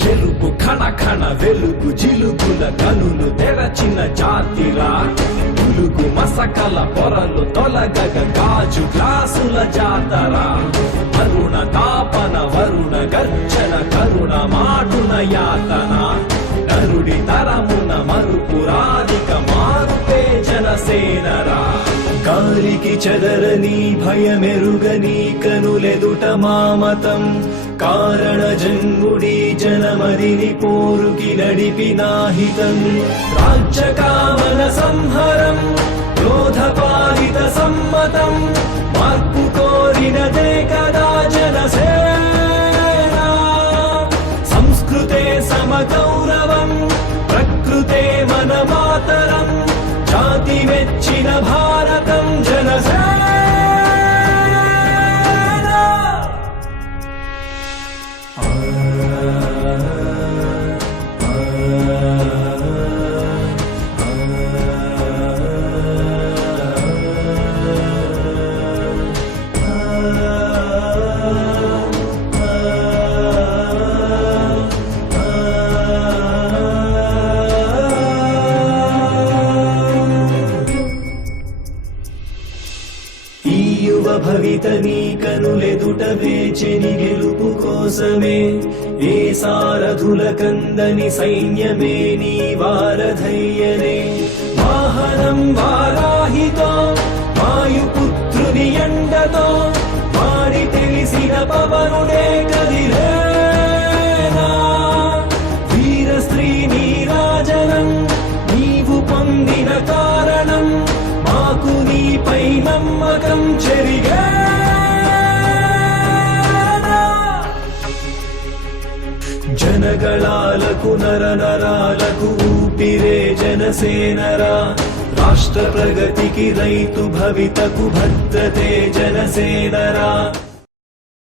ఎలుపు కణ ఖణ వెలుగు జిలుగుల కనులు తెరచిన జాతిరా పులుగు మసకల పొరలు తొలగగ గాజు గ్లాసుల జాతరా. అరుణ తాపన వరుణ గర్జన కరుణ మాటున యాతన. నరుడి తరమున మరుపురాధిక మారుపే జనసేనరా గాలికి చెదరని భయమెరుగని కనులెదుట మామతం. కారణ జన్ముడి జనమదిని పోరుకి నడిపినాహితం రాజ్యకామన సంహరం క్రోధపాలిత సమ్మతం. మార్పు కోరినదే కదా జనసేన. సంస్కృతే సమగౌరవం ప్రకృతే మన మాతరం జాతి మెచ్చిన భారత భవిత నీ కనులెదుట వేచెని గెలుపు కోసమే ఏ సారథుల కందని సైన్యమే నీ వారధయ్యనే వాహనం వారాహితో వాయుపుత్రుని ఎండతో వారి తెలిసిన పవనుడే కదిలేనా వీర స్త్రీ నీరాజనం నీవు పొందిన కారణం మాకు నీపై నమ్మకం చే జనగళాలకు నర నరాలకు ఊపిరే జనసేనరా. రాష్ట్ర ప్రగతికి రైతు భవితకు భద్రతే జనసేనరా.